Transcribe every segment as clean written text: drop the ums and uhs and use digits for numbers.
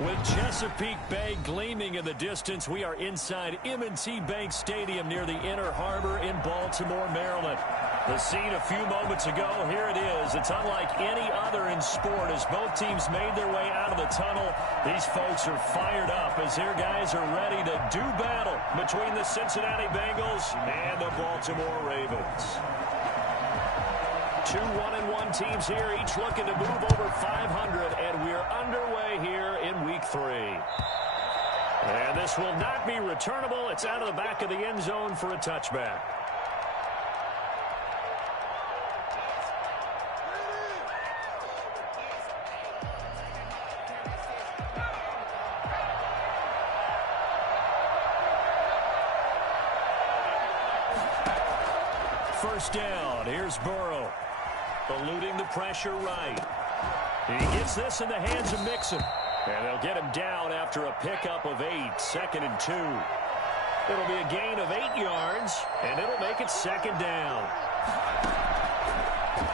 With Chesapeake Bay gleaming in the distance, we are inside M&T Bank Stadium near the Inner Harbor in Baltimore, Maryland. The scene a few moments ago, here it is. It's unlike any other in sport as both teams made their way out of the tunnel. These folks are fired up as their guys are ready to do battle between the Cincinnati Bengals and the Baltimore Ravens. Two 1-1 teams here, each looking to move over 500, and we're underway here in Week 3. And this will not be returnable. It's out of the back of the end zone for a touchback. First down, here's Burrow. Eluding the pressure right. He gets this in the hands of Mixon. And they'll get him down after a pickup of 8, 2nd and 2. It'll be a gain of 8 yards, and it'll make it 2nd down.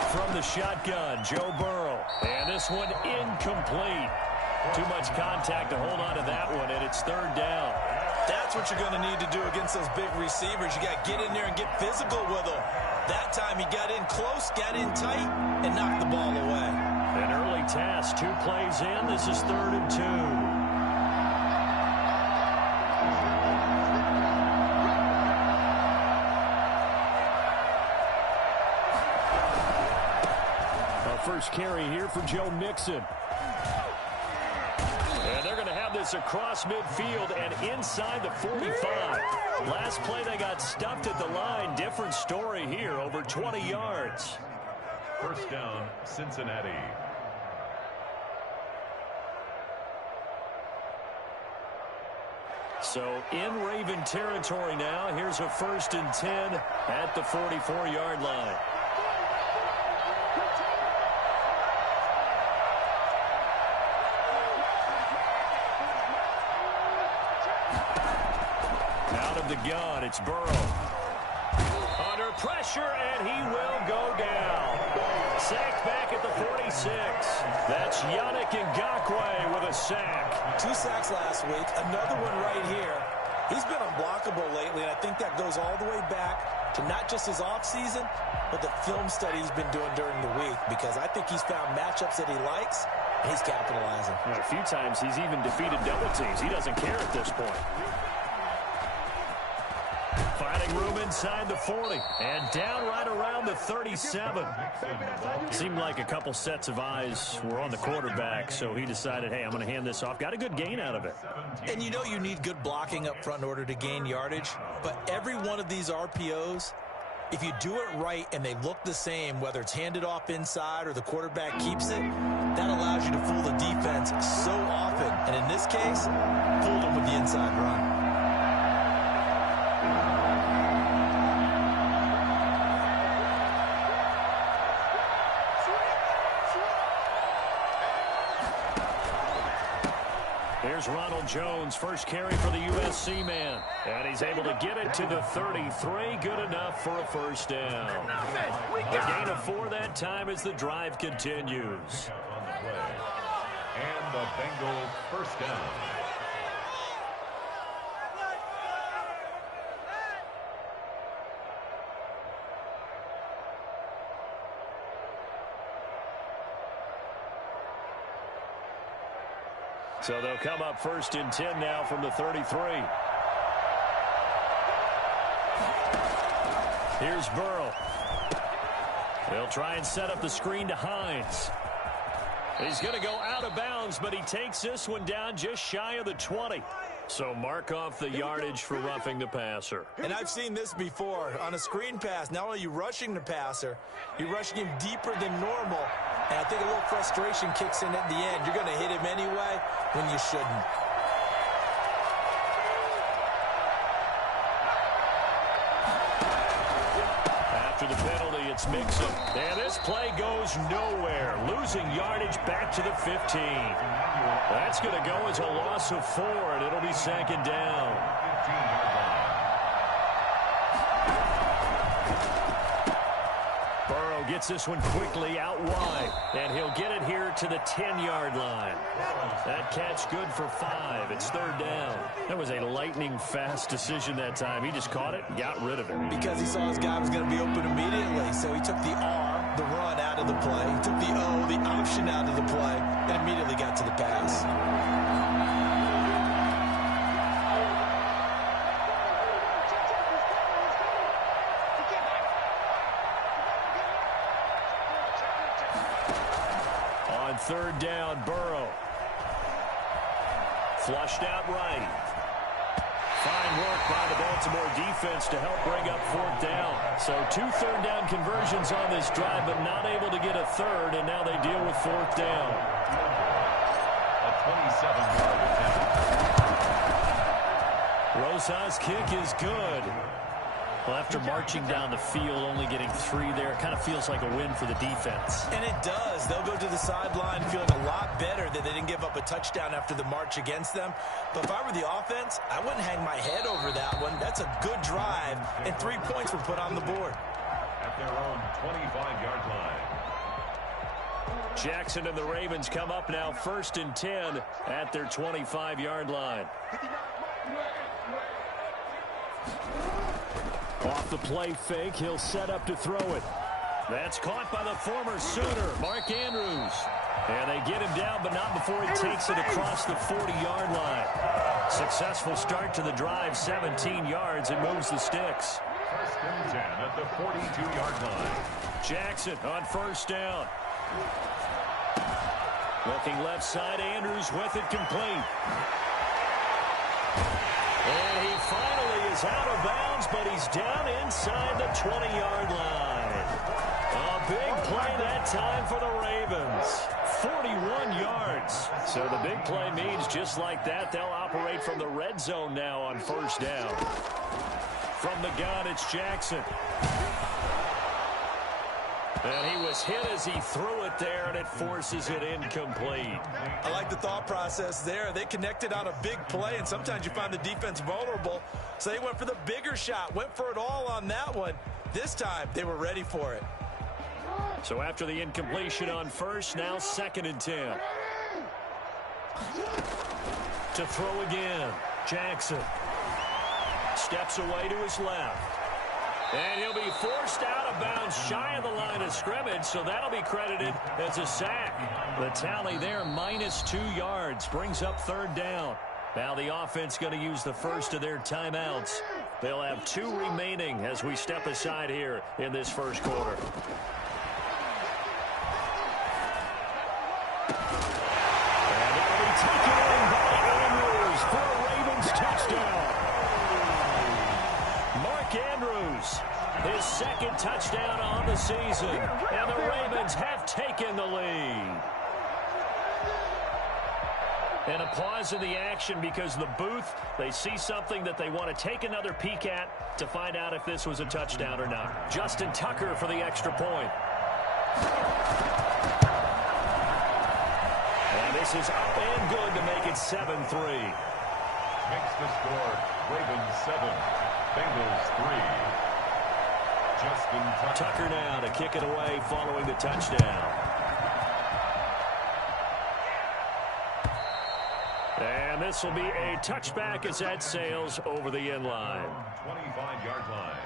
From the shotgun, Joe Burrow. And this one incomplete. Too much contact to hold on to that one, and it's 3rd down. That's what you're going to need to do against those big receivers. You got to get in there and get physical with them. That time he got in close, got in tight, and knocked the ball away. An early task, 2 plays in. This is 3rd and 2. Our first carry here for Joe Mixon. And they're going to have this across midfield and inside the 45. Last play they got stuffed at the line. Different story here, over 20 yards. First down, Cincinnati. So in Raven territory now. Here's a 1st and 10 at the 44-yard line. The gun, it's Burrow. Under pressure, and he will go down. Sacked back at the 46. That's Yannick Ngakoue with a sack. 2 sacks last week, another one right here. He's been unblockable lately, and I think that goes all the way back to not just his offseason, but the film study he's been doing during the week, because I think he's found matchups that he likes, and he's capitalizing. A few times he's even defeated double teams. He doesn't care at this point. Finding room inside the 40 and down right around the 37. Seemed like a couple sets of eyes were on the quarterback, so he decided, hey, I'm going to hand this off. Got a good gain out of it. And you know you need good blocking up front in order to gain yardage, but every one of these RPOs, if you do it right and they look the same, whether it's handed off inside or the quarterback keeps it, that allows you to fool the defense so often. And in this case, fooled them with the inside run. Here's Ronald Jones, first carry for the USC man. And he's able to get it to the 33. Good enough for a 1st down. A gain of 4 that time as the drive continues. And the Bengals first down. So they'll come up 1st and 10 now from the 33. Here's Burrow. They'll try and set up the screen to Hines. He's going to go out of bounds, but he takes this one down just shy of the 20. So mark off the yardage for roughing the passer. And I've seen this before. On a screen pass, not only are you rushing the passer, you're rushing him deeper than normal. And I think a little frustration kicks in at the end. You're going to hit him anyway when you shouldn't. After the penalty, it's Mixon. And this play goes nowhere. Losing yardage back to the 15. That's going to go as a loss of 4, and it'll be 2nd down. Burrow gets this one quickly out wide, and he'll get it here out to the 10-yard line. That catch good for 5. It's third down. That was a lightning-fast decision that time. He just caught it and got rid of it. Because he saw his guy was going to be open immediately. So he took the R, the run, out of the play. He took the O, the option, out of the play, and immediately got to the pass. On third down, Burrow. Flushed out right. Fine work by the Baltimore defense to help bring up fourth down. So 2 third-down conversions on this drive, but not able to get a third, and now they deal with fourth down. A 27-yard attempt. Rosas' kick is good. Well, after marching down the field, only getting 3 there, it kind of feels like a win for the defense. And it does. They'll go to the sideline feeling a lot better that they didn't give up a touchdown after the march against them. But if I were the offense, I wouldn't hang my head over that one. That's a good drive, and 3 points were put on the board. At their own 25-yard line. Jackson and the Ravens come up now 1st and 10 at their 25-yard line. Off the play fake, he'll set up to throw it. That's caught by the former Sooner, Mark Andrews. And they get him down, but not before he takes it across the 40-yard line. Successful start to the drive, 17 yards, and moves the sticks. 1st and 10 at the 42-yard line. Jackson on first down. Looking left side, Andrews with it complete. And he finally is out of bounds, but he's down inside the 20-yard line. A big play that time for the Ravens. 41 yards. So the big play means just like that, they'll operate from the red zone now on first down. From the gun, it's Jackson. And he was hit as he threw it there, and it forces it incomplete. I like the thought process there. They connected on a big play, and sometimes you find the defense vulnerable. So they went for the bigger shot, went for it all on that one. This time, they were ready for it. So after the incompletion on first, now 2nd and 10. To throw again, Jackson. Steps away to his left. And he'll be forced out of bounds shy of the line of scrimmage, so that'll be credited as a sack. The tally there, -2 yards, brings up third down. Now the offense going to use the first of their timeouts. They'll have 2 remaining as we step aside here in this first quarter. And that'll be taken in by Andrews for a Ravens touchdown. Mark Andrews, his 2nd touchdown on the season, and the Ravens have taken the lead. And a pause in the action because the booth, they see something that they want to take another peek at to find out if this was a touchdown or not. Justin Tucker for the extra point. And this is up and good to make it 7-3. Makes the score Ravens 7, Bengals 3. Justin Tucker now to kick it away following the touchdown. And this will be a touchback as that sails over the end line. 25-yard line.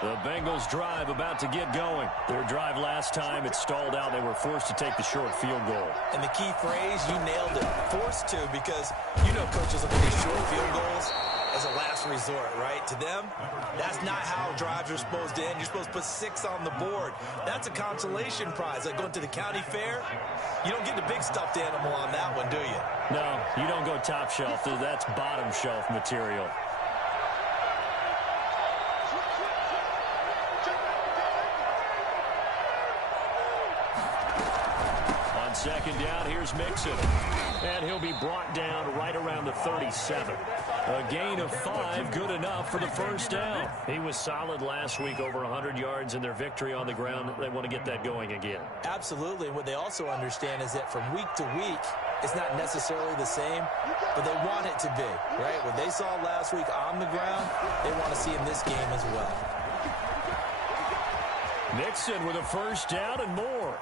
The Bengals drive about to get going. Their drive last time, it stalled out. They were forced to take the short field goal. And the key phrase, you nailed it, forced to, because you know coaches look at these short field goals as a last resort, right? To them, that's not how drives are supposed to end. You're supposed to put 6 on the board. That's a consolation prize. Like going to the county fair, you don't get the big stuffed animal on that one, do you? No, you don't go top shelf. That's bottom shelf material. On 2nd down, here's Mixon. And he'll be brought down right around the 37. A gain of 5, good enough for the first down. He was solid last week, over 100 yards in their victory on the ground. They want to get that going again. Absolutely. And what they also understand is that from week to week, it's not necessarily the same, but they want it to be, right? What they saw last week on the ground, they want to see in this game as well. Mixon with a first down and more.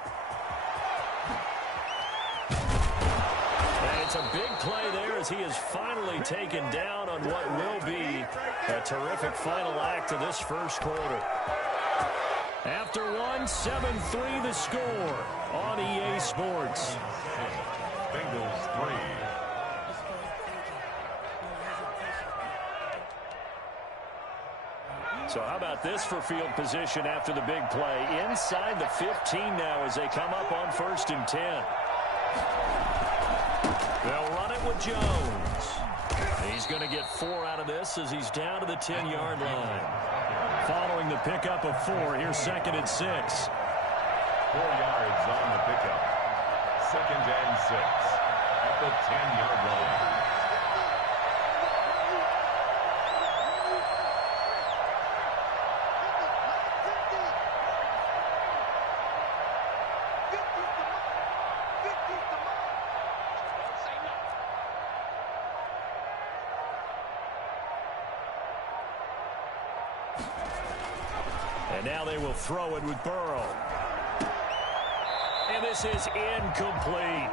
And it's a big play there as he is finally taken down on what will be a terrific final act of this first quarter. After one, 7-3 the score on EA Sports. Bengals 3. So how about this for field position after the big play? Inside the 15 now as they come up on 1st and 10. They'll run it with Jones. He's going to get 4 out of this as he's down to the 10-yard line. Following the pickup of 4, here's 2nd and 6. 4 yards on the pickup. 2nd and 6 at the 10-yard line. And now they will throw it with Burrow. And this is incomplete.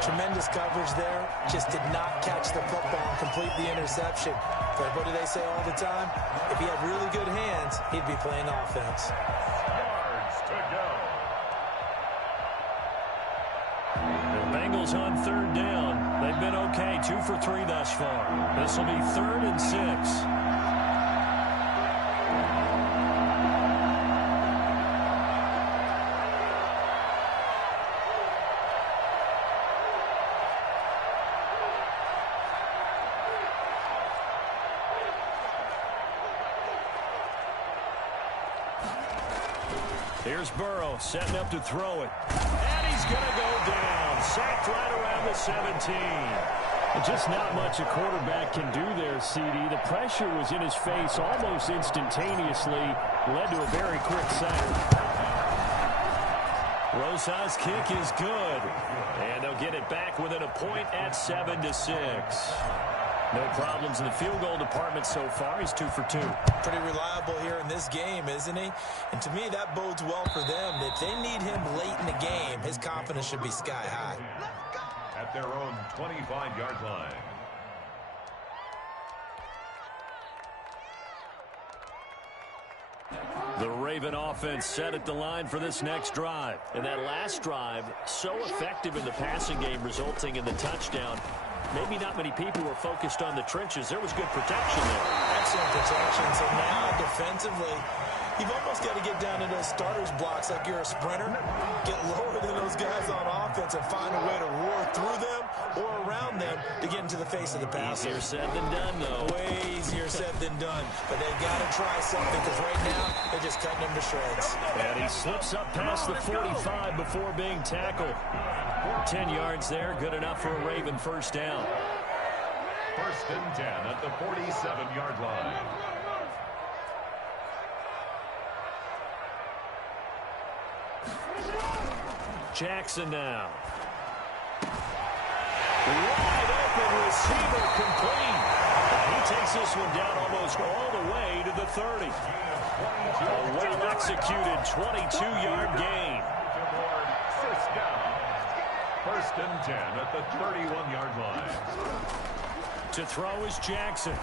Tremendous coverage there. Just did not catch the football and complete the interception. But what do they say all the time? If he had really good hands, he'd be playing offense. Yards to go. The Bengals on 3rd down. They've been okay, 2 for 3 thus far. This will be 3rd and 6. Here's Burrow setting up to throw it. And he's going to go down. Sacked right around the 17. And just not much a quarterback can do there, CD. The pressure was in his face almost instantaneously. Led to a very quick sack. Rosa's kick is good. And they'll get it back within a point at 7-6. No problems in the field goal department so far. He's 2 for 2. Pretty reliable here in this game, isn't he? And to me, that bodes well for them. If they need him late in the game, his confidence should be sky high. At their own 25-yard line. The Raven offense set at the line for this next drive. And that last drive, so effective in the passing game, resulting in the touchdown. Maybe not many people were focused on the trenches. There was good protection there. Excellent protection. So now defensively, you've almost got to get down to those starters blocks like you're a sprinter. Get lower than those guys on offense and find a way to roar through them or around them to get into the face of the passer. Easier said than done, though. Way easier said than done. But they've got to try something because right now they're just cutting them to shreds. And he slips up past the 45 before being tackled. 10 yards there, good enough for a Raven first down. 1st and 10 at the 47-yard line. Jackson now. Wide open receiver complete. He takes this one down almost all the way to the 30. A well-executed 22-yard gain. 6th down. 1st and 10 at the 31-yard line. To throw is Jackson.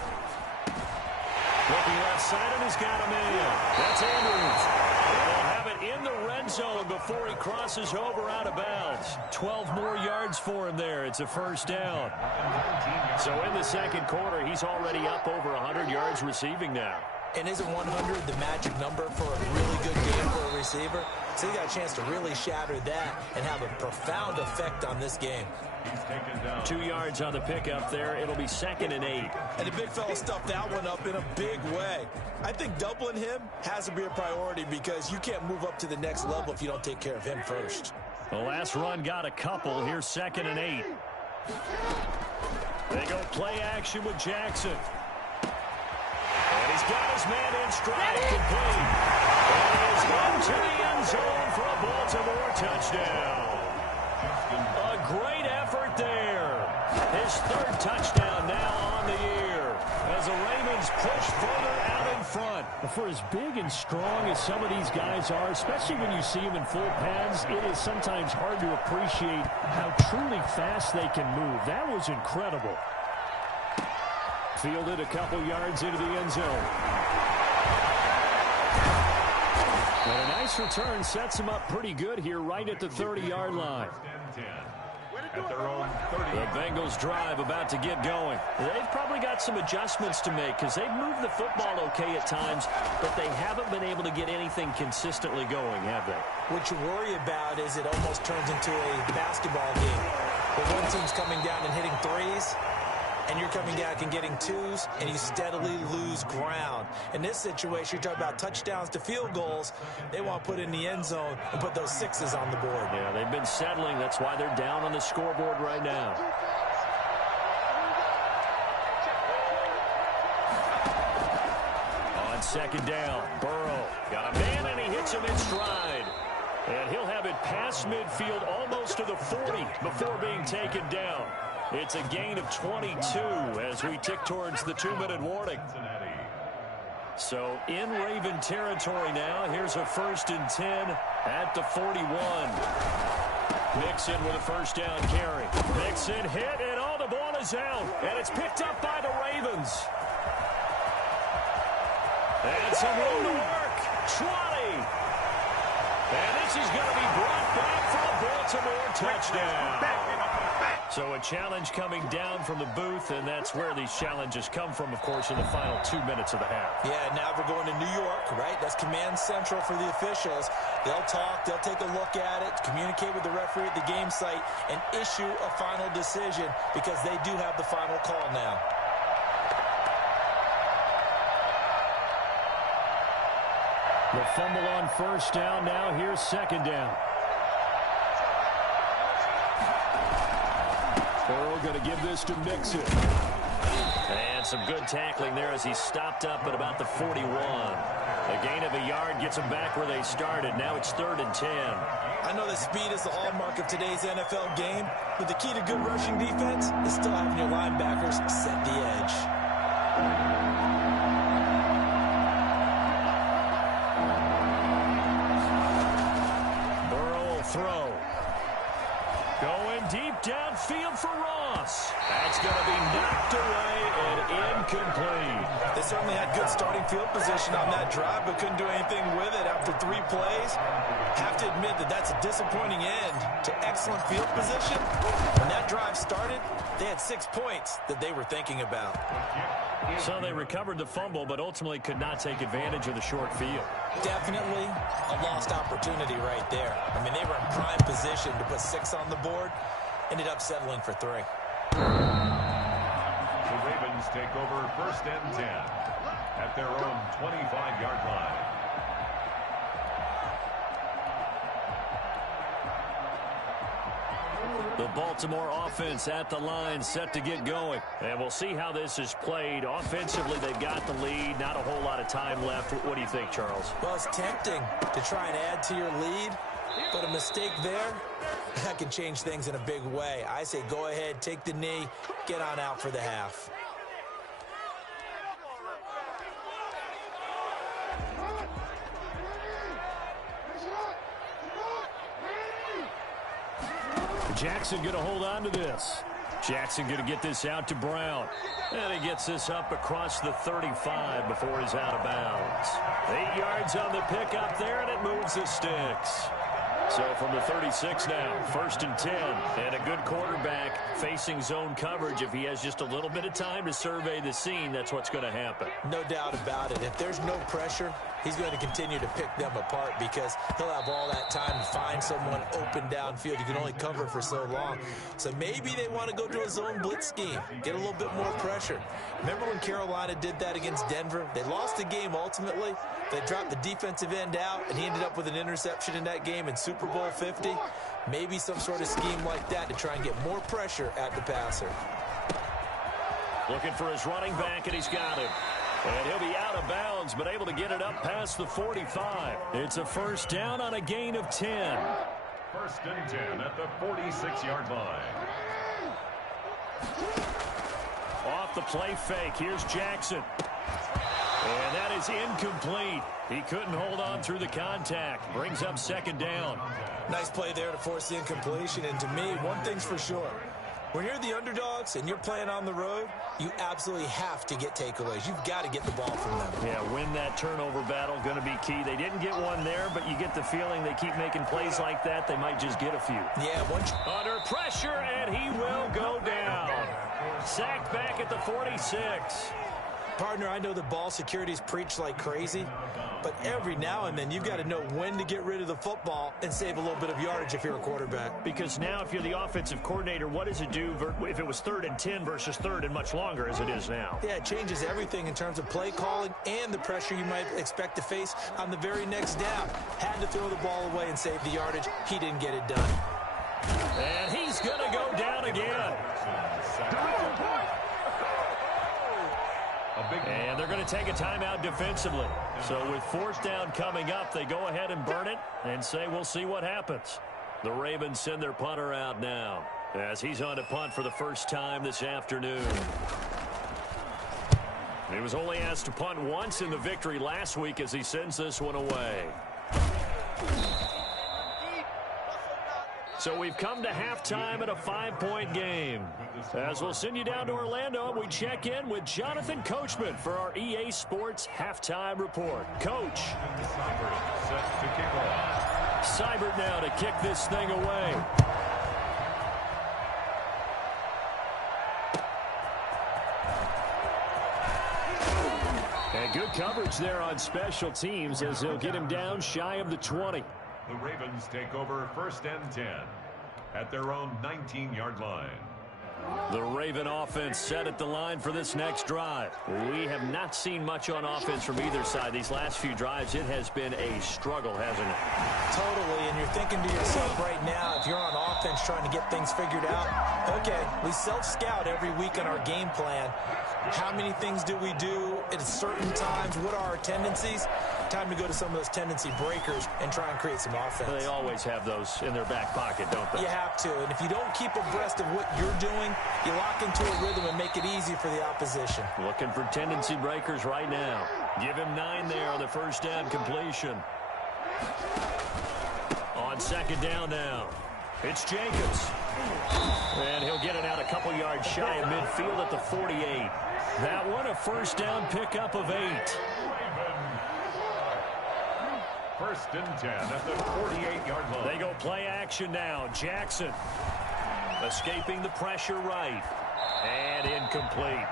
Looking left side and he's got a man. That's Andrews. And they'll have it in the red zone before he crosses over out of bounds. 12 more yards for him there. It's a first down. So in the second quarter, he's already up over 100 yards receiving now. And isn't 100 the magic number for a really good game for a receiver? So he got a chance to really shatter that and have a profound effect on this game. He's taken down. 2 yards on the pickup there. It'll be 2nd and 8. And the big fella stuffed that one up in a big way. I think doubling him has to be a priority because you can't move up to the next level if you don't take care of him first. The last run got a couple. Here's 2nd and 8. They go play action with Jackson. And he's got his man in stride complete. And he's gone to the end zone for a Baltimore touchdown. A great effort there. His 3rd touchdown now on the year as the Ravens push further out in front. For as big and strong as some of these guys are, especially when you see them in full pads, it is sometimes hard to appreciate how truly fast they can move. That was incredible. Fielded a couple yards into the end zone. And a nice return sets him up pretty good here right at the 30-yard line. At their own 30. The Bengals drive about to get going. They've probably got some adjustments to make because they've moved the football okay at times, but they haven't been able to get anything consistently going, have they? What you worry about is it almost turns into a basketball game where one team's coming down and hitting threes, and you're coming back and getting twos, and you steadily lose ground. In this situation, you're talking about touchdowns to field goals. They want to put in the end zone and put those sixes on the board. Yeah, they've been settling. That's why they're down on the scoreboard right now. On second down, Burrow got a man, and he hits him in stride. And he'll have it past midfield almost to the 40 before being taken down. It's a gain of 22 as we tick towards the 2-minute warning. So in Raven territory now. Here's a 1st and 10 at the 41. Mixon with a first down carry. Mixon hit, and all the ball is out. And it's picked up by the Ravens. And some room to work. 20. And this is going to be brought back for a Baltimore touchdown. So a challenge coming down from the booth, and that's where these challenges come from, of course, in the final 2 minutes of the half. Yeah, now we're going to New York, right? That's command central for the officials. They'll talk, they'll take a look at it, communicate with the referee at the game site, and issue a final decision because they do have the final call now. The fumble on first down. Now here's second down. Burrow going to give this to Mixon. And some good tackling there as he stopped up at about the 41. A gain of a yard gets them back where they started. Now it's 3rd and 10. I know that speed is the hallmark of today's NFL game, but the key to good rushing defense is still having your linebackers set the edge. Burrow will throw. Going deep downfield for Ross. That's going to be knocked away and incomplete. They certainly had good starting field position on that drive, but couldn't do anything with it after 3 plays. Have to admit that that's a disappointing end to excellent field position. When that drive started, they had 6 points that they were thinking about. So they recovered the fumble, but ultimately could not take advantage of the short field. Definitely a lost opportunity right there. I mean, they were in prime position to put 6 on the board. Ended up settling for 3. The Ravens take over 1st and 10 at their own 25-yard line. The Baltimore offense at the line, set to get going. And we'll see how this is played. Offensively, they've got the lead. Not a whole lot of time left. What do you think, Charles? Well, it's tempting to try and add to your lead, but a mistake there, that can change things in a big way. I say go ahead, take the knee, get on out for the half. Jackson going to hold on to this. Jackson going to get this out to Brown. And he gets this up across the 35 before he's out of bounds. 8 yards on the pickup there, and it moves the sticks. So from the 36 now, 1st and 10. And a good quarterback facing zone coverage. If he has just a little bit of time to survey the scene, that's what's going to happen. No doubt about it. If there's no pressure, he's going to continue to pick them apart because he'll have all that time to find someone open downfield. You can only cover for so long. So maybe they want to go to a zone blitz scheme, get a little bit more pressure. Remember when Carolina did that against Denver? They lost the game ultimately. They dropped the defensive end out, and he ended up with an interception in that game in Super Bowl 50. Maybe some sort of scheme like that to try and get more pressure at the passer. Looking for his running back, and he's got him. And he'll be out of bounds, but able to get it up past the 45. It's a first down on a gain of 10. 1st and 10 at the 46-yard line. Off the play fake, here's Jackson. And that is incomplete. He couldn't hold on through the contact. Brings up second down. Nice play there to force the incompletion. And to me, one thing's for sure. When you're the underdogs and you're playing on the road, you absolutely have to get takeaways. You've got to get the ball from them. Yeah, win that turnover battle, going to be key. They didn't get one there, but you get the feeling they keep making plays like that, they might just get a few. Yeah, under pressure, and he will go down. Sacked back at the 46. Partner, I know the ball security's preached like crazy, but every now and then you've got to know when to get rid of the football and save a little bit of yardage if you're a quarterback. Because now if you're the offensive coordinator, what does it do if it was 3rd and 10 versus 3rd and much longer as it is now? Yeah, it changes everything in terms of play calling and the pressure you might expect to face on the very next down. Had to throw the ball away and save the yardage. He didn't get it done. And he's going to go down again. And they're going to take a timeout defensively. So with 4th down coming up, they go ahead and burn it and say we'll see what happens. The Ravens send their punter out now as he's on to punt for the first time this afternoon. He was only asked to punt once in the victory last week as he sends this one away. So we've come to halftime at a 5-point game. As we'll send you down to Orlando, we check in with Jonathan Coachman for our EA Sports Halftime Report. Coach. Seibert now to kick this thing away. And good coverage there on special teams as they'll get him down shy of the 20. The Ravens take over 1st and 10 at their own 19-yard line. The Raven offense set at the line for this next drive. We have not seen much on offense from either side. These last few drives, it has been a struggle, hasn't it? Totally, and you're thinking to yourself right now, if you're on offense trying to get things figured out, okay, we self-scout every week on our game plan. How many things do we do at certain times? What are our tendencies? Time to go to some of those tendency breakers and try and create some offense. They always have those in their back pocket, don't they? You have to, and if you don't keep abreast of what you're doing, you lock into a rhythm and make it easy for the opposition. Looking for tendency breakers right now. Give him 9 there on the first down completion. On second down now, it's Jacobs. And he'll get it out a couple yards shy of midfield at the 48. That one a first down pickup of 8. 1st and 10 at the 48-yard line. They go play action now. Jackson escaping the pressure right. And incomplete.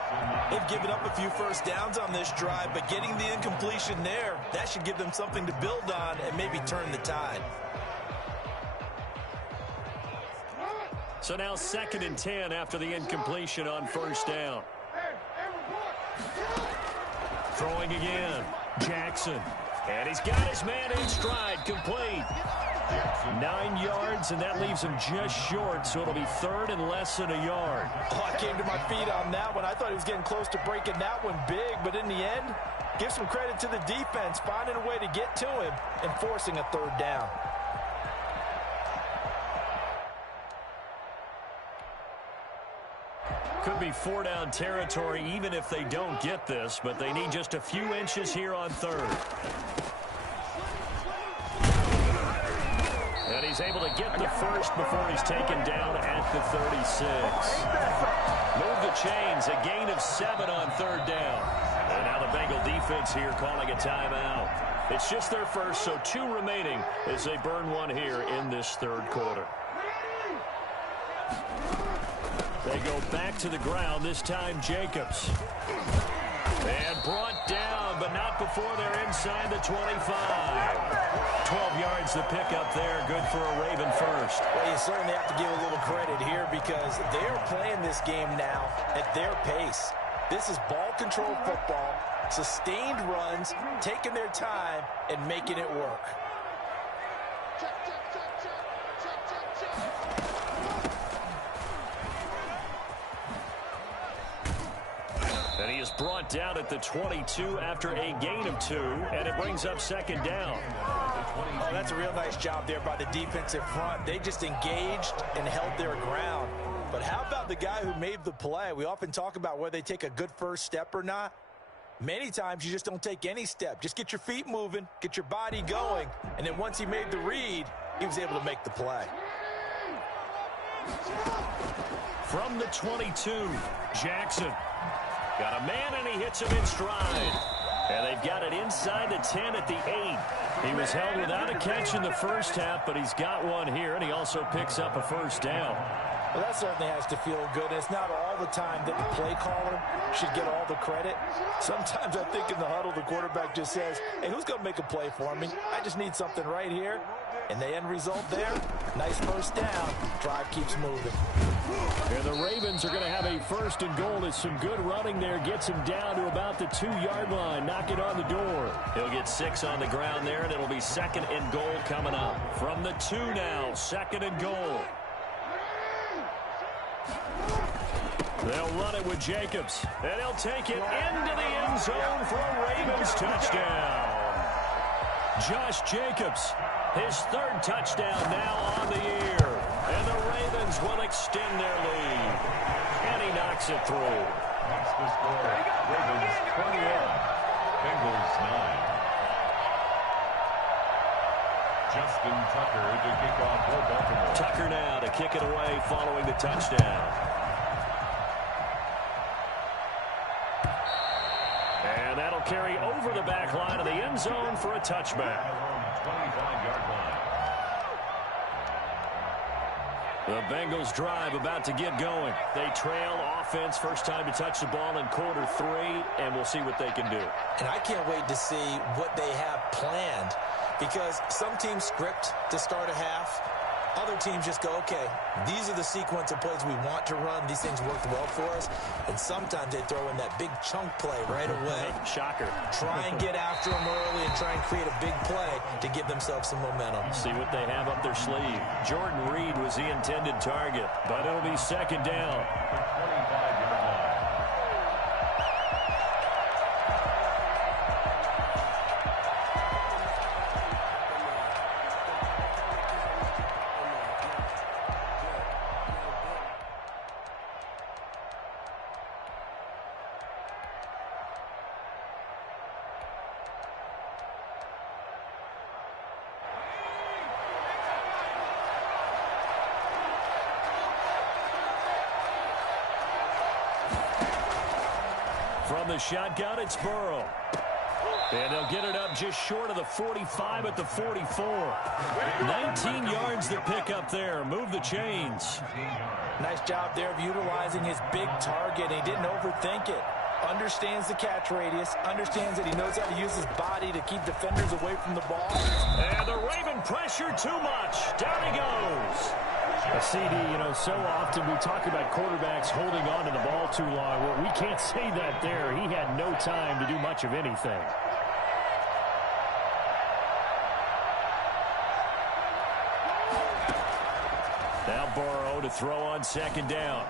They've given up a few first downs on this drive, but getting the incompletion there, that should give them something to build on and maybe turn the tide. So now 2nd and 10 after the incompletion on first down. Throwing again. Jackson. And he's got his man in stride, complete. 9 yards, and that leaves him just short, so it'll be 3rd and less than a yard. Oh, I came to my feet on that one. I thought he was getting close to breaking that one big, but in the end, give some credit to the defense, finding a way to get to him and forcing a 3rd down. Could be 4-down territory even if they don't get this, but they need just a few inches here on 3rd. And he's able to get the first before he's taken down at the 36. Move the chains, a gain of 7 on 3rd down. And now the Bengal defense here calling a timeout. It's just their first, so 2 remaining as they burn one here in this 3rd quarter. They go back to the ground, this time Jacobs. And brought down, but not before they're inside the 25. 12 yards to pick up there, good for a Raven first. Well, you certainly have to give a little credit here because they're playing this game now at their pace. This is ball control football, sustained runs, taking their time, and making it work. And he is brought down at the 22 after a gain of 2, and it brings up 2nd down. Oh, that's a real nice job there by the defensive front. They just engaged and held their ground. But how about the guy who made the play? We often talk about whether they take a good first step or not. Many times you just don't take any step. Just get your feet moving, get your body going, and then once he made the read, he was able to make the play. From the 22, Jackson. Got a man, and he hits him in stride. And they've got it inside the 10 at the 8. He was held without a catch in the first half, but he's got one here, and he also picks up a first down. Well, that certainly has to feel good. It's not all the time that the play caller should get all the credit. Sometimes I think in the huddle, the quarterback just says, hey, who's going to make a play for me? I just need something right here. And the end result there, nice first down. Drive keeps moving. And the Ravens are going to have a first and goal as some good running there gets him down to about the 2-yard line. Knock it on the door. He'll get 6 on the ground there, and it'll be second and goal coming up. From the 2 now, second and goal. They'll run it with Jacobs, and he'll take it into the end zone for a Ravens touchdown. Josh Jacobs, his 3rd touchdown now on the year, and the Ravens will extend their lead. And he knocks it through. That's the score. Ravens 21, Bengals 9. Justin Tucker to kick off for Baltimore. Tucker now to kick it away following the touchdown. And that'll carry over the back line of the end zone for a touchback. 25-yard line. The Bengals drive about to get going. They trail offense, first time to touch the ball in quarter 3, and we'll see what they can do. And I can't wait to see what they have planned, because some teams script to start a half. Other teams just go, okay, these are the sequence of plays we want to run. These things worked well for us. And sometimes they throw in that big chunk play right away. Shocker. Try and get after them early and try and create a big play to give themselves some momentum. See what they have up their sleeve. Jordan Reed was the intended target, but it'll be second down. 25-yard line. From the shotgun, it's Burrow. And they'll get it up just short of the 45 at the 44. 19 yards to pick up there. Move the chains. Nice job there of utilizing his big target. He didn't overthink it. Understands the catch radius. Understands that he knows how to use his body to keep defenders away from the ball. And the Raven pressure too much. Down he goes. A CD, so often we talk about quarterbacks holding on to the ball too long. Well, we can't say that there. He had no time to do much of anything. Now Burrow to throw on second down.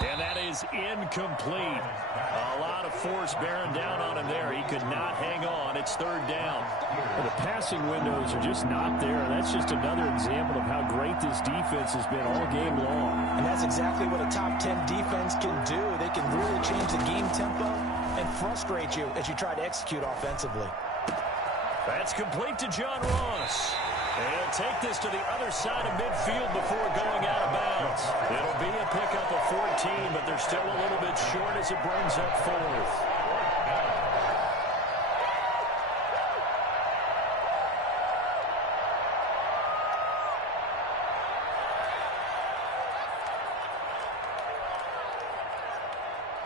And that is incomplete. A lot of force bearing down on him there. He could not hang on. It's third down. Well, the passing windows are just not there. That's just another example of how great this defense has been all game long. And that's exactly what a top 10 defense can do. They can really change the game tempo and frustrate you as you try to execute offensively. That's complete to John Ross. And he'll take this to the other side of midfield before going out of bounds. It'll be a pickup of 14, but they're still a little bit short as it brings up 4th.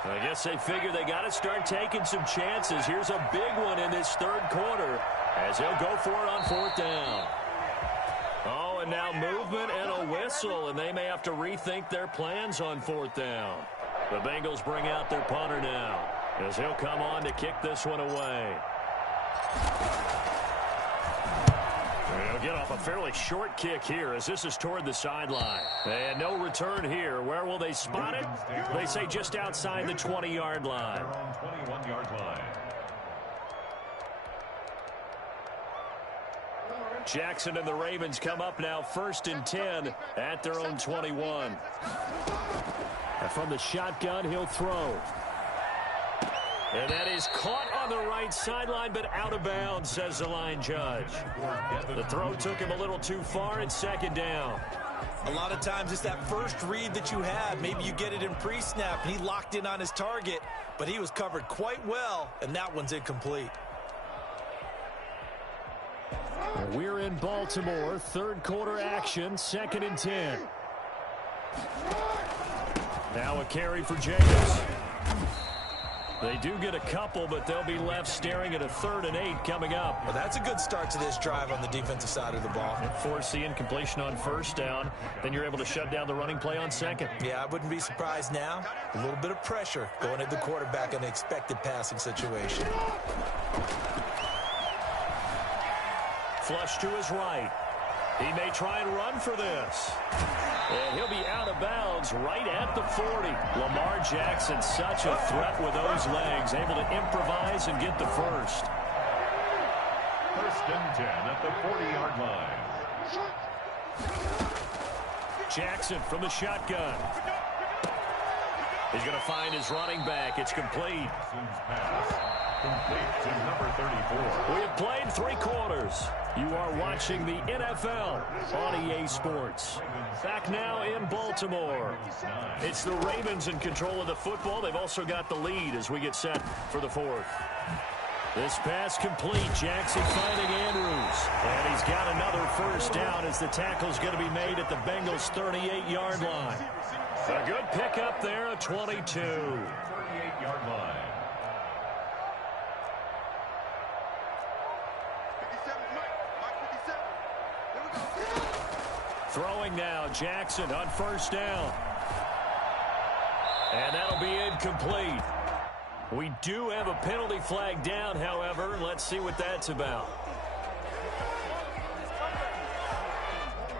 I guess they figure they got to start taking some chances. Here's a big one in this third quarter as they'll go for it on 4th down. Oh, and now movement and a whistle, and they may have to rethink their plans on 4th down. The Bengals bring out their punter now as he'll come on to kick this one away. They'll get off a fairly short kick here as this is toward the sideline. And no return here. Where will they spot it? They say just outside the 20-yard line. On 21-yard line. Jackson and the Ravens come up now 1st and 10 at their own 21. And from the shotgun, he'll throw. And that is caught on the right sideline, but out of bounds, says the line judge. The throw took him a little too far. It's second down. A lot of times it's that first read that you have. Maybe you get it in pre-snap, and he locked in on his target, but he was covered quite well, and that one's incomplete. We're in Baltimore. Third quarter action, 2nd and 10. Now a carry for Jacobs. They do get a couple, but they'll be left staring at a 3rd and 8 coming up. Well, that's a good start to this drive on the defensive side of the ball. Force the incompletion on first down. Then you're able to shut down the running play on second. Yeah, I wouldn't be surprised now. A little bit of pressure going at the quarterback in an expected passing situation. Flush to his right. He may try and run for this. And he'll be out of bounds right at the 40. Lamar Jackson, such a threat with those legs, able to improvise and get the first. 1st and 10 at the 40-yard line. Jackson from the shotgun. He's going to find his running back. It's complete. Complete to number 34. We have played 3 quarters. You are watching the NFL on EA Sports. Back now in Baltimore. It's the Ravens in control of the football. They've also got the lead as we get set for the 4th. This pass complete. Jackson finding Andrews. And he's got another first down as the tackle's going to be made at the Bengals' 38-yard line. A good pickup there, a 22. 38-yard line. Throwing now, Jackson on first down. And that'll be incomplete. We do have a penalty flag down, however. Let's see what that's about.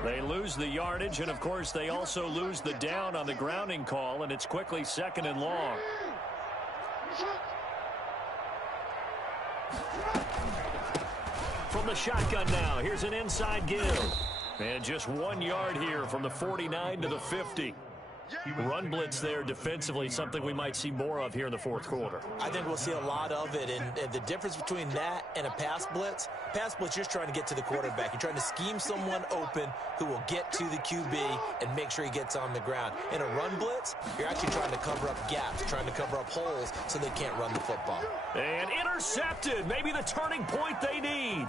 They lose the yardage, and of course they also lose the down on the grounding call, and it's quickly 2nd and long. From the shotgun now, here's an inside give. And just 1 yard here from the 49 to the 50. Run blitz there defensively, something we might see more of here in the 4th quarter. I think we'll see a lot of it, and the difference between that and a pass blitz, you're just trying to get to the quarterback. You're trying to scheme someone open who will get to the QB and make sure he gets on the ground. In a run blitz, you're actually trying to cover up gaps, trying to cover up holes so they can't run the football. And intercepted, maybe the turning point they need.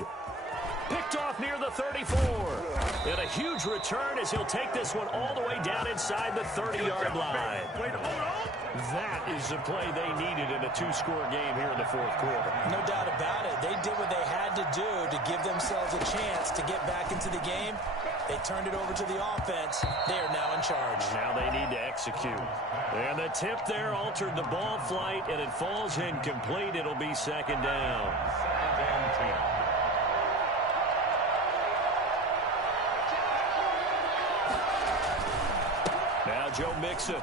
Picked off near the 34. And a huge return as he'll take this one all the way down inside the 30-yard line. That is the play they needed in a 2-score game here in the 4th quarter. No doubt about it. They did what they had to do to give themselves a chance to get back into the game. They turned it over to the offense. They are now in charge. Now they need to execute. And the tip there altered the ball flight, and it falls incomplete. It'll be 2nd down. 2nd and 10. Joe Mixon.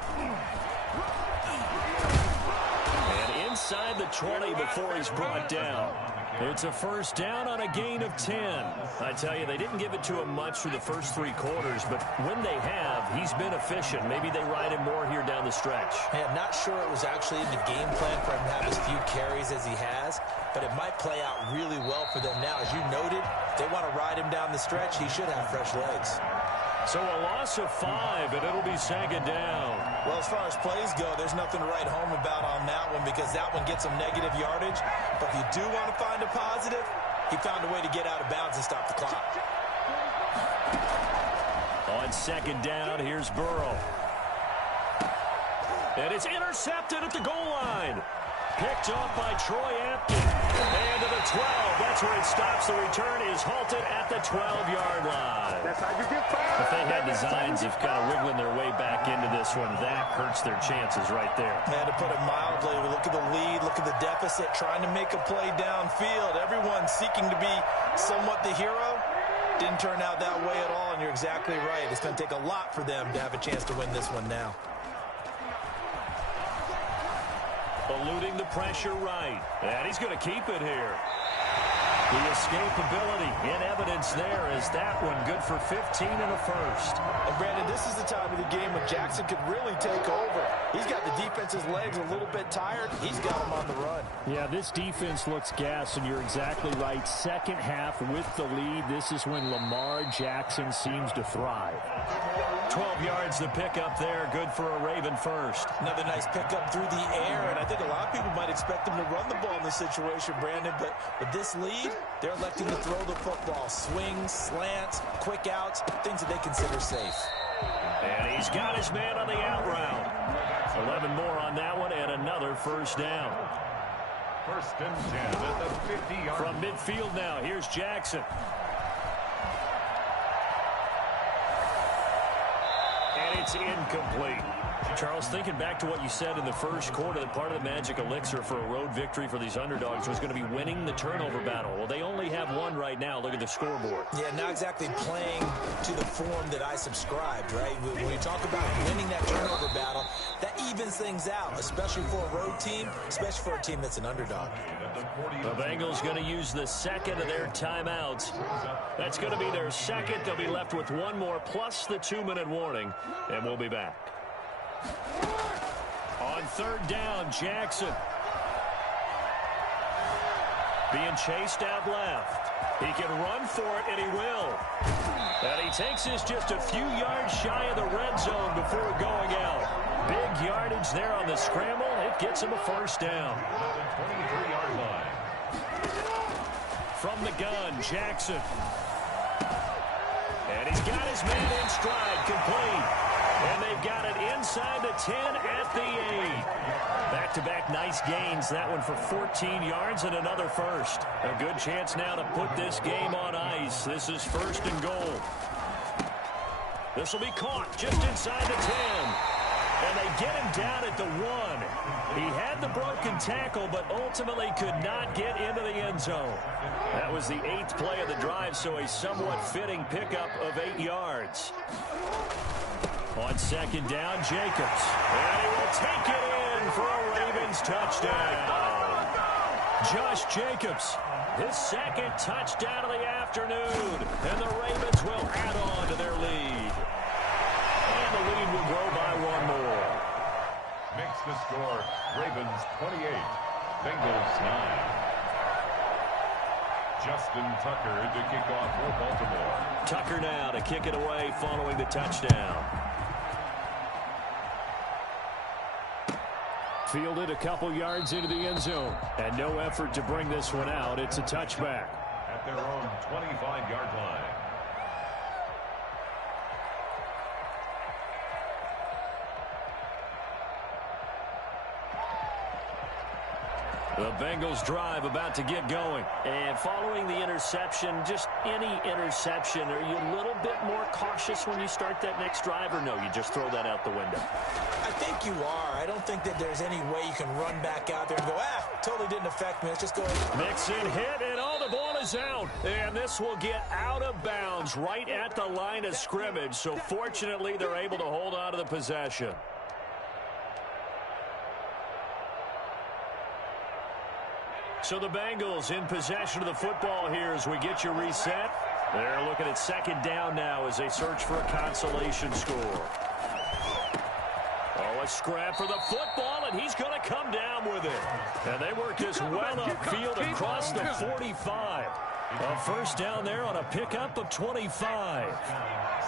And inside the 20 before he's brought down. It's a first down on a gain of 10. I tell you, they didn't give it to him much through the first 3 quarters, but when they have, he's been efficient. Maybe they ride him more here down the stretch. Hey, I'm not sure it was actually in the game plan for him to have as few carries as he has, but it might play out really well for them now. As you noted, they want to ride him down the stretch. He should have fresh legs. So a loss of 5, and it'll be 2nd down. Well, as far as plays go, there's nothing to write home about on that one because that one gets some negative yardage. But if you do want to find a positive, he found a way to get out of bounds and stop the clock. On 2nd down, here's Burrow. And it's intercepted at the goal line. Picked off by Troy Apke. And to the 12. That's where it stops. The return is halted at the 12-yard line. If they had designs of kind of wiggling their way back into this one, that hurts their chances right there. Yeah, to put it mildly, look at the lead, look at the deficit, trying to make a play downfield. Everyone seeking to be somewhat the hero. Didn't turn out that way at all, and you're exactly right. It's going to take a lot for them to have a chance to win this one now. Eluding the pressure right. And he's going to keep it here. The escapability in evidence there as that one good for 15 and a first. And Brandon, this is the time of the game when Jackson could really take over. He's got the defense's legs a little bit tired. He's got them on the run. Yeah, this defense looks gassed, and you're exactly right. Second half with the lead, this is when Lamar Jackson seems to thrive. 12 yards the pickup there. Good for a Raven first. Another nice pickup through the air, and I think a lot of people might expect him to run the ball in this situation, Brandon, but with this lead, they're electing to throw the football. Swings, slants, quick outs, things that they consider safe. And he's got his man on the out route. 11 more on that one, and another first down. First and 10 at the 50-yard. From midfield now, here's Jackson. And it's incomplete. Charles, thinking back to what you said in the first quarter, that part of the magic elixir for a road victory for these underdogs was going to be winning the turnover battle. Well, they only have one right now. Look at the scoreboard. Yeah, not exactly playing to the form that I subscribed, right? When you talk about winning that turnover battle, that evens things out, especially for a road team, especially for a team that's an underdog. The Bengals going to use the second of their timeouts. That's going to be their second. They'll be left with one more plus the 2-minute warning, and we'll be back. On third down, Jackson. Being chased out left. He can run for it, and he will. And he takes this just a few yards shy of the red zone before going out. Big yardage there on the scramble. It gets him a first down. 23-yard line. From the gun, Jackson. And he's got his man in stride, complete. And they've got it inside the 10 at the 8. Back-to-back nice gains. That one for 14 yards and another first. A good chance now to put this game on ice. This is first and goal. This will be caught just inside the 10. And they get him down at the 1. He had the broken tackle, but ultimately could not get into the end zone. That was the 8th play of the drive, so a somewhat fitting pickup of 8 yards. On second down, Jacobs. And he will take it in for a Ravens touchdown. Josh Jacobs, his second touchdown of the afternoon. And the Ravens will add on to their lead. And the lead will grow by one more. Makes the score Ravens 28, Bengals 9. Justin Tucker to kick off for Baltimore. Tucker now to kick it away following the touchdown. Fielded a couple yards into the end zone. And no effort to bring this one out. It's a touchback. At their own 25-yard line. The Bengals drive about to get going. And following the interception, just any interception, are you a little bit more cautious when you start that next drive, or no, you just throw that out the window? I think you are. I don't think that there's any way you can run back out there and go, totally didn't affect me. Let's just go ahead. Mixon hit, and the ball is out. And this will get out of bounds right at the line of scrimmage. So fortunately, they're able to hold on to the possession. So the Bengals in possession of the football here as we get you reset. They're looking at second down now as they search for a consolation score. Oh, a scrap for the football, and he's going to come down with it. And they work this well upfield across the 45. A first down there on a pickup of 25.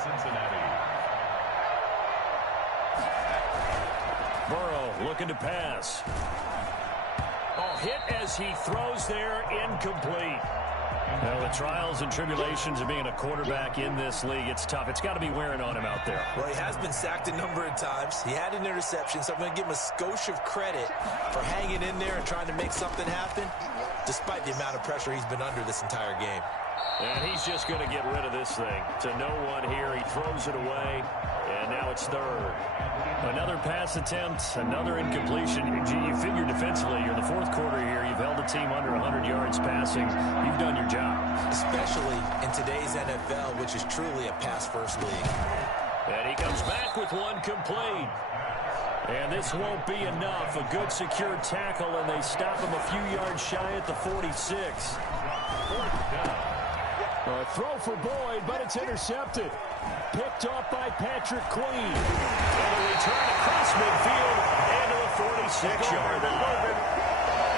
Cincinnati. Burrow looking to pass. Oh, hit as he throws there, incomplete. Well, the trials and tribulations of being a quarterback in this league, it's tough. It's got to be wearing on him out there. Well, he has been sacked a number of times. He had an interception, so I'm going to give him a skosh of credit for hanging in there and trying to make something happen, despite the amount of pressure he's been under this entire game. And he's just going to get rid of this thing. To no one here, he throws it away, and now it's third. Another pass attempt, another incompletion. You figure defensively, you're in the fourth quarter here. You've held a team under 100 yards passing. You've done your job. Especially in today's NFL, which is truly a pass-first league. And he comes back with one complete. And this won't be enough. A good secure tackle, and they stop him a few yards shy at the 46. A throw for Boyd, but it's intercepted. Picked off by Patrick Queen. And a return across midfield into the 46-yard line.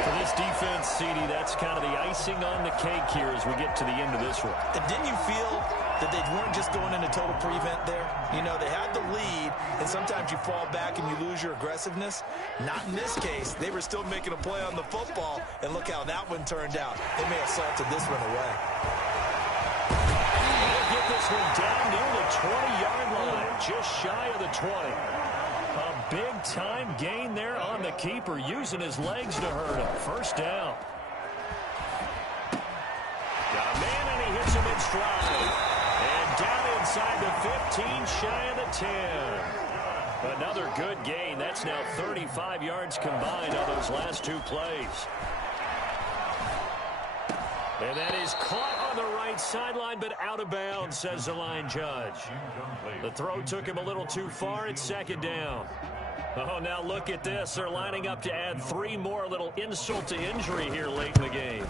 For this defense, CD, that's kind of the icing on the cake here as we get to the end of this one. And didn't you feel that they weren't just going into total prevent there? You know, they had the lead, and sometimes you fall back and you lose your aggressiveness. Not in this case. They were still making a play on the football, and look how that one turned out. They may have salted this one away. They'll get this one down near the 20-yard line, just shy of the 20. A big-time gain there on the keeper, using his legs to hurt him. First down. Got a man, and he hits him in stride. And down inside the 15, shy of the 10. Another good gain. That's now 35 yards combined on those last two plays. And that is caught on the right sideline, but out of bounds, says the line judge. The throw took him a little too far. It's second down. Oh, now look at this. They're lining up to add three more. A little insult to injury here late in the game.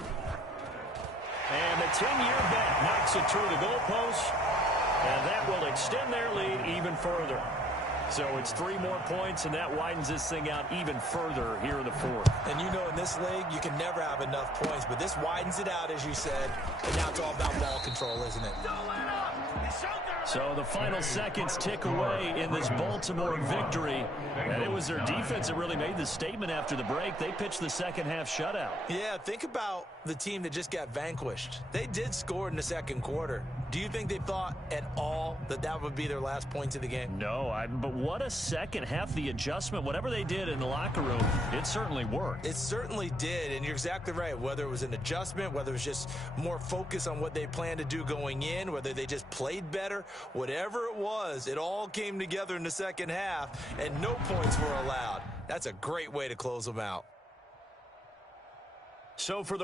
And the 10-year bet knocks it through the goalpost. And that will extend their lead even further. So it's 3 more points, and that widens this thing out even further here in the fourth. And you know, in this league, you can never have enough points, but this widens it out, as you said. And now it's all about ball control, isn't it? So the final seconds tick away in this Baltimore victory. And it was their defense that really made the statement after the break. They pitched the second half shutout. Yeah, think about the team that just got vanquished. They did score in the second quarter. Do you think they thought at all that that would be their last points of the game? No, but what a second half. The adjustment, whatever they did in the locker room, it certainly worked. It certainly did, and you're exactly right. Whether it was an adjustment, whether it was just more focus on what they planned to do going in, whether they just played better, whatever it was, it all came together in the second half, and no points were allowed. That's a great way to close them out. So for the